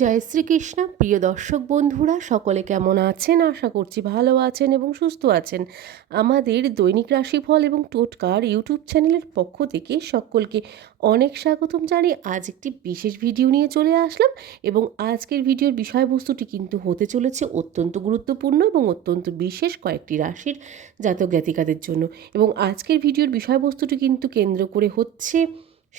জয় শ্রীকৃষ্ণ। প্রিয় দর্শক বন্ধুরা, সকলে কেমন আছেন? আশা করছি ভালো আছেন এবং সুস্থ আছেন। আমাদের দৈনিক রাশিফল এবং টোটকার ইউটিউব চ্যানেলের পক্ষ থেকে সকলকে অনেক স্বাগতম জানিয়ে আজ একটি বিশেষ ভিডিও নিয়ে চলে আসলাম এবং আজকের ভিডিওর বিষয়বস্তুটি কিন্তু হতে চলেছে অত্যন্ত গুরুত্বপূর্ণ এবং অত্যন্ত বিশেষ কয়েকটি রাশির জাতক জাতিকাদের জন্য। এবং আজকের ভিডিওর বিষয়বস্তুটি কিন্তু কেন্দ্র করে হচ্ছে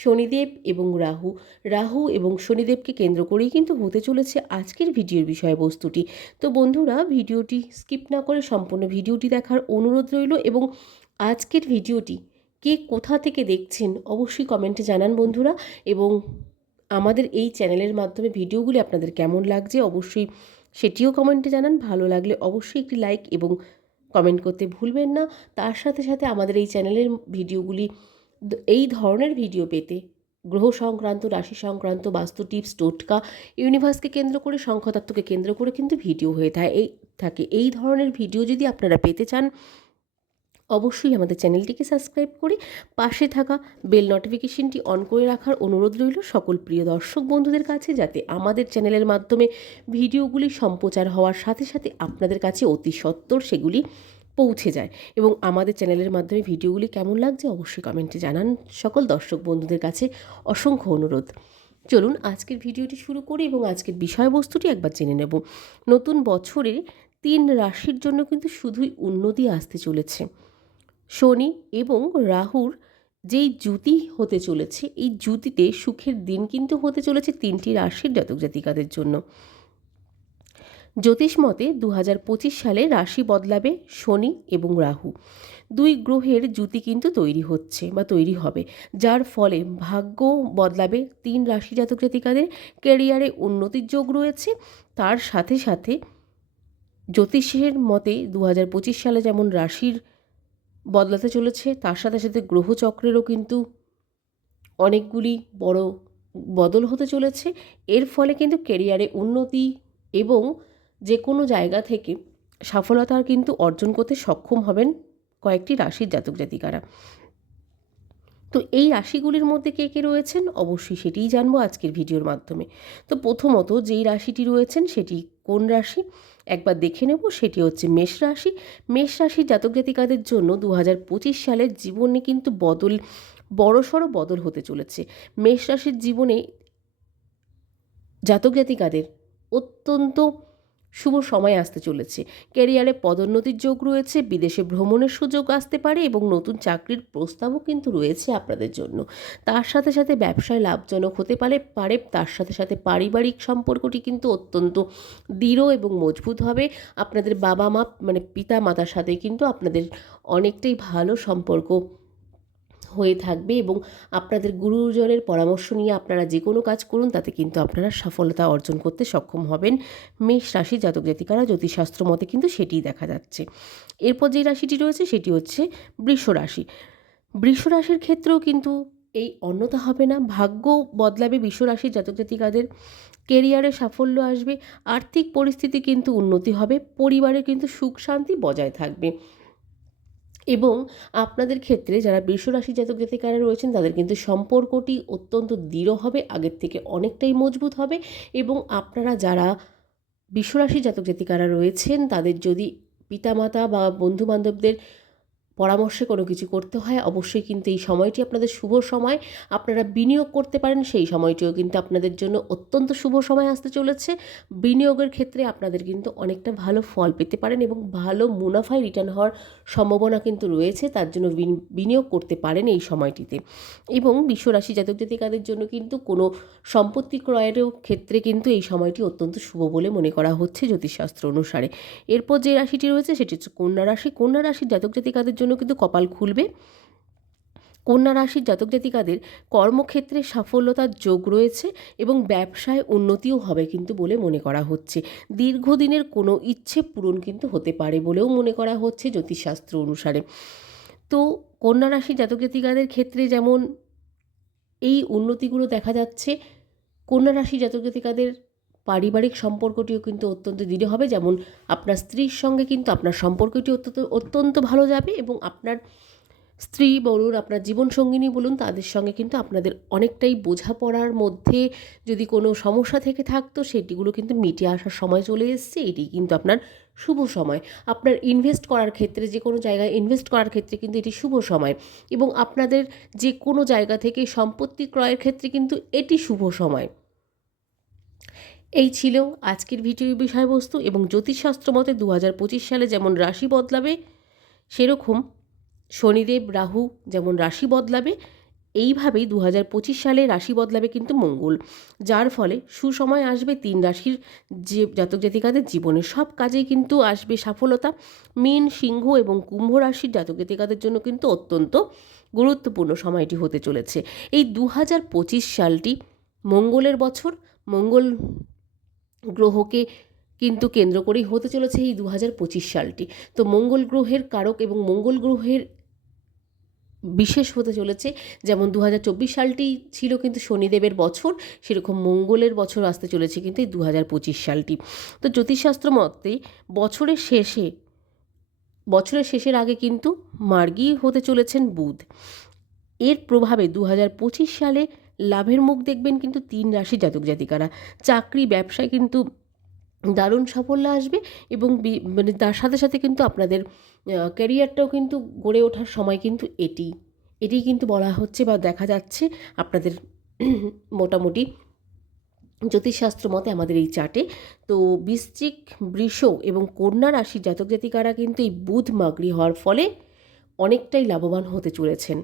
শনিদেব এবং রাহু। রাহু এবং শনিদেবকে কেন্দ্র করেই কিন্তু হতে চলেছে আজকের ভিডিওর বিষয়বস্তুটি। তো বন্ধুরা, ভিডিওটি স্কিপ না করে সম্পূর্ণ ভিডিওটি দেখার অনুরোধ রইল এবং আজকের ভিডিওটি কে কোথা থেকে দেখছেন অবশ্যই কমেন্টে জানান বন্ধুরা এবং আমাদের এই চ্যানেলের মাধ্যমে ভিডিওগুলি আপনাদের কেমন লাগছে অবশ্যই সেটিও কমেন্টে জানান। ভালো লাগলে অবশ্যই একটি লাইক এবং কমেন্ট করতে ভুলবেন না। তার সাথে সাথে আমাদের এই চ্যানেলের ভিডিওগুলি এই ধরনের ভিডিও পেতে গ্রহ সংক্রান্ত, রাশি সংক্রান্ত, বাস্তু টিপস টোটকা ইউনিভার্সকে কেন্দ্র করে, সংখ্যাতত্ত্বকে কেন্দ্র করে কিন্তু ভিডিও হয়ে থাকে এই থাকে। এই ধরনের ভিডিও যদি আপনারা পেতে চান, অবশ্যই আমাদের চ্যানেলটিকে সাবস্ক্রাইব করে পাশে থাকা বেল নোটিফিকেশনটি অন করে রাখার অনুরোধ রইল সকল প্রিয় দর্শক বন্ধুদের কাছে, যাতে আমাদের চ্যানেলের মাধ্যমে ভিডিওগুলি সম্প্রচার হওয়ার সাথে সাথে আপনাদের কাছে অতি সত্বর সেগুলি পৌঁছে যায়। এবং আমাদের চ্যানেলের মাধ্যমে ভিডিওগুলি কেমন লাগছে অবশ্যই কমেন্টে জানান। সকল দর্শক বন্ধুদের কাছে অসংখ্য অনুরোধ। চলুন আজকের ভিডিওটি শুরু করি এবং আজকের বিষয়বস্তুটি একবার জেনে নেব। নতুন বছরে তিন রাশির জন্য কিন্তু শুধুই উন্নতি আসতে চলেছে। শনি এবং রাহুর যেই জুতি হতে চলেছে, এই জুতিতে সুখের দিন কিন্তু হতে চলেছে তিনটি রাশির জাতক জাতিকাদের জন্য। জ্যোতিষ মতে দু হাজার পঁচিশ সালে রাশি বদলাবে শনি এবং রাহু। দুই গ্রহের জুতি কিন্তু তৈরি হচ্ছে বা তৈরি হবে, যার ফলে ভাগ্য বদলাবে তিন রাশি জাতক জাতিকাদের ক্যারিয়ারে উন্নতির যোগ রয়েছে। তার সাথে সাথে জ্যোতিষের মতে দু হাজার পঁচিশ সালে যেমন রাশির বদলাতে চলেছে, তার সাথে সাথে গ্রহচক্রেরও কিন্তু অনেকগুলি বড় বদল হতে চলেছে। এর ফলে কিন্তু কেরিয়ারে উন্নতি এবং যে কোনো জায়গা থেকে সফলতার কিন্তু অর্জন করতে সক্ষম হবেন কয়েকটি রাশির জাতক জাতিকারা। তো এই রাশিগুলির মধ্যে কে কে রয়েছেন? অবশ্যই সেটিই জানব আজকের ভিডিওর মাধ্যমে। তো প্রথমত যেই রাশিটি রয়েছেন সেটি কোন রাশি? একবার দেখে নেব, সেটি হচ্ছে মেষ রাশি। মেষ রাশির জাতক জাতিকাদের জন্য দু হাজার পঁচিশ সালের জীবনে কিন্তু বদল, বড়সড় বদল হতে চলেছে। মেষ রাশির জীবনে জাতক জাতিকাদের অত্যন্ত শুভ সময় আসতে চলেছে। ক্যারিয়ারে পদোন্নতির যোগ রয়েছে, বিদেশে ভ্রমণের সুযোগ আসতে পারে এবং নতুন চাকরির প্রস্তাবও কিন্তু রয়েছে আপনাদের জন্য। তার সাথে সাথে ব্যবসায় লাভজনক হতে পারে পারে তার সাথে সাথে পারিবারিক সম্পর্কটি কিন্তু অত্যন্ত দৃঢ় এবং মজবুত হবে। আপনাদের বাবা মা মানে পিতা মাতার সাথে কিন্তু আপনাদের অনেকটাই ভালো সম্পর্ক হয়ে থাকবে এবং আপনাদের গুরুজনের পরামর্শ নিয়ে আপনারা যে কোনো কাজ করুন, তাতে কিন্তু আপনারা সফলতা অর্জন করতে সক্ষম হবেন। মেষ রাশি জাতক জাতিকারা জ্যোতিষশাস্ত্র মতে কিন্তু সেটিই দেখা যাচ্ছে। এরপর যে রাশিটি রয়েছে, সেটি হচ্ছে বৃষ রাশি। বৃষ রাশির ক্ষেত্রেও কিন্তু এই অন্যতা হবে না। ভাগ্য বদলাবে বিশ্ব রাশির জাতক জাতিকাদের কেরিয়ারে সাফল্য আসবে, আর্থিক পরিস্থিতি কিন্তু উন্নতি হবে, পরিবারে কিন্তু সুখ শান্তি বজায় থাকবে। এবং আপনাদের ক্ষেত্রে যারা বিশ্বরাশি জাতক জাতিকারা রয়েছেন, তাদের কিন্তু সম্পর্কটি অত্যন্ত দৃঢ় হবে, আগের থেকে অনেকটাই মজবুত হবে এবং আপনারা যারা বিশ্বরাশি জাতক জাতিকারা রয়েছেন, তাদের যদি পিতামাতা বা বন্ধু বান্ধবদের পরামর্শে কোনো কিছু করতে হয়, অবশ্যই কিন্তু এই সময়টি আপনাদের শুভ সময়। আপনারা বিনিয়োগ করতে পারেন, সেই সময়টিও কিন্তু আপনাদের জন্য অত্যন্ত শুভ সময় আসতে চলেছে। বিনিয়োগের ক্ষেত্রে আপনাদের কিন্তু অনেকটা ভালো ফল পেতে পারেন এবং ভালো মুনাফায় রিটার্ন হওয়ার সম্ভাবনা কিন্তু রয়েছে, তার জন্য বিনিয়োগ করতে পারেন এই সময়টিতে। এবং বিশ্বরাশি জাতক জাতিকাদের জন্য কিন্তু কোনো সম্পত্তি ক্রয়েরও ক্ষেত্রে কিন্তু এই সময়টি অত্যন্ত শুভ বলে মনে করা হচ্ছে জ্যোতিষশাস্ত্র অনুসারে। এরপর যে রাশিটি রয়েছে, সেটি হচ্ছে কন্যা রাশি। কন্যা রাশির জাতক জাতিকাদের জন্য কিন্তু কপাল খুলবে। কন্যা রাশির জাতক জাতিকাদের কর্মক্ষেত্রে সাফল্যতার যোগ রয়েছে এবং ব্যবসায় উন্নতিও হবে কিন্তু বলে মনে করা হচ্ছে। দীর্ঘদিনের কোনো ইচ্ছে পূরণ কিন্তু হতে পারে বলেও মনে করা হচ্ছে জ্যোতিষশাস্ত্র অনুসারে। তো কন্যা রাশির জাতক জাতিকাদের ক্ষেত্রে যেমন এই উন্নতিগুলো দেখা যাচ্ছে, কন্যা রাশি জাতক জাতিকাদের পারিবারিক সম্পর্কটিও কিন্তু অত্যন্ত দৃঢ় হবে। যেমন আপনার স্ত্রীর সঙ্গে কিন্তু আপনার সম্পর্কটি অত্যন্ত অত্যন্ত ভালো যাবে এবং আপনার স্ত্রী বলুন আপনার জীবনসঙ্গিনী বলুন, তাদের সঙ্গে কিন্তু আপনাদের অনেকটাই বোঝাপড়ার মধ্যে যদি কোনো সমস্যা থেকে থাকতো, সেটিগুলো কিন্তু মিটে আসার সময় চলে এসছে। এটি কিন্তু আপনার শুভ সময়। আপনার ইনভেস্ট করার ক্ষেত্রে যে কোনো জায়গায় ইনভেস্ট করার ক্ষেত্রে কিন্তু এটি শুভ সময় এবং আপনাদের যে কোনো জায়গা থেকে সম্পত্তি ক্রয়ের ক্ষেত্রে কিন্তু এটি শুভ সময়। এই ছিল আজকের ভিডিওর বিষয়বস্তু এবং জ্যোতিষশাস্ত্র মতে দু হাজার পঁচিশ সালে যেমন রাশি বদলাবে, সেরকম শনিদেব, রাহু যেমন রাশি বদলাবে, এইভাবেই দু হাজার পঁচিশ সালে রাশি বদলাবে কিন্তু মঙ্গল, যার ফলে সুসময় আসবে তিন রাশির যে জাতক জাতিকাদের জীবনে। সব কাজেই কিন্তু আসবে সফলতা। মীন, সিংহ এবং কুম্ভ রাশির জাতক জাতিকাদের জন্য কিন্তু অত্যন্ত গুরুত্বপূর্ণ সময়টি হতে চলেছে। এই দু হাজার পঁচিশ সালটি মঙ্গলের বছর, মঙ্গল গ্রহকে কিন্তু কেন্দ্র করেই হতে চলেছে এই দু হাজার পঁচিশ সালটি। তো মঙ্গল গ্রহের কারক এবং মঙ্গল গ্রহের বিশেষ হতে চলেছে, যেমন দু হাজার চব্বিশ সালটি ছিল কিন্তু শনিদেবের বছর, সেরকম মঙ্গলের বছর আসতে চলেছে কিন্তু এই দু হাজার পঁচিশ সালটি। তো জ্যোতিষশাস্ত্র মতে বছরের শেষে, বছরের শেষের আগে কিন্তু মার্গী হতে চলেছেন বুধ। এর প্রভাবে দু হাজার পঁচিশ সালে লাভের মুখ দেখবেন কিন্তু তিন রাশি জাতক জাতিকারা। চাকরি, ব্যবসায় কিন্তু দারুণ সাফল্য আসবে এবং মানে তার সাথে সাথে কিন্তু আপনাদের ক্যারিয়ারটাও কিন্তু গড়ে ওঠার সময় কিন্তু এটি। এটি কিন্তু বলা হচ্ছে বা দেখা যাচ্ছে আপনাদের মোটামুটি জ্যোতিষশাস্ত্র মতে আমাদের এই চার্টে। তো বৃশ্চিক, বৃষ এবং কন্যা রাশির জাতক জাতিকারা কিন্তু এই বুধ, মাগরি হওয়ার ফলে অনেকটাই লাভবান হতে চলেছেন।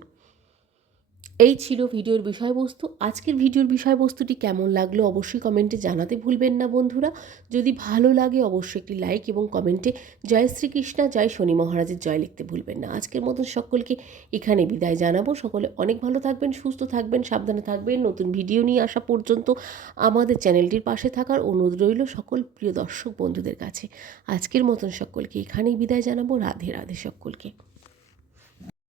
এই ছিল ভিডিওর বিষয়বস্তু। আজকের ভিডিওর বিষয়বস্তুটি কেমন লাগল অবশ্যই কমেন্টে জানাতে ভুলবেন না বন্ধুরা। যদি ভালো লাগে অবশ্যই একটি লাইক এবং কমেন্টে জয় শ্রীকৃষ্ণা, জয় শনি মহারাজের জয় লিখতে ভুলবেন না। আজকের মতন সকলকে এখানে বিদায় জানাব। সকলে অনেক ভালো থাকবেন, সুস্থ থাকবেন, সাবধানে থাকবেন। নতুন ভিডিও নিয়ে আসা পর্যন্ত আমাদের চ্যানেলটির পাশে থাকার অনুরোধ রইল সকল প্রিয় দর্শক বন্ধুদের কাছে। আজকের মতন সকলকে এখানেই বিদায় জানাব। রাধে রাধে সকলকে।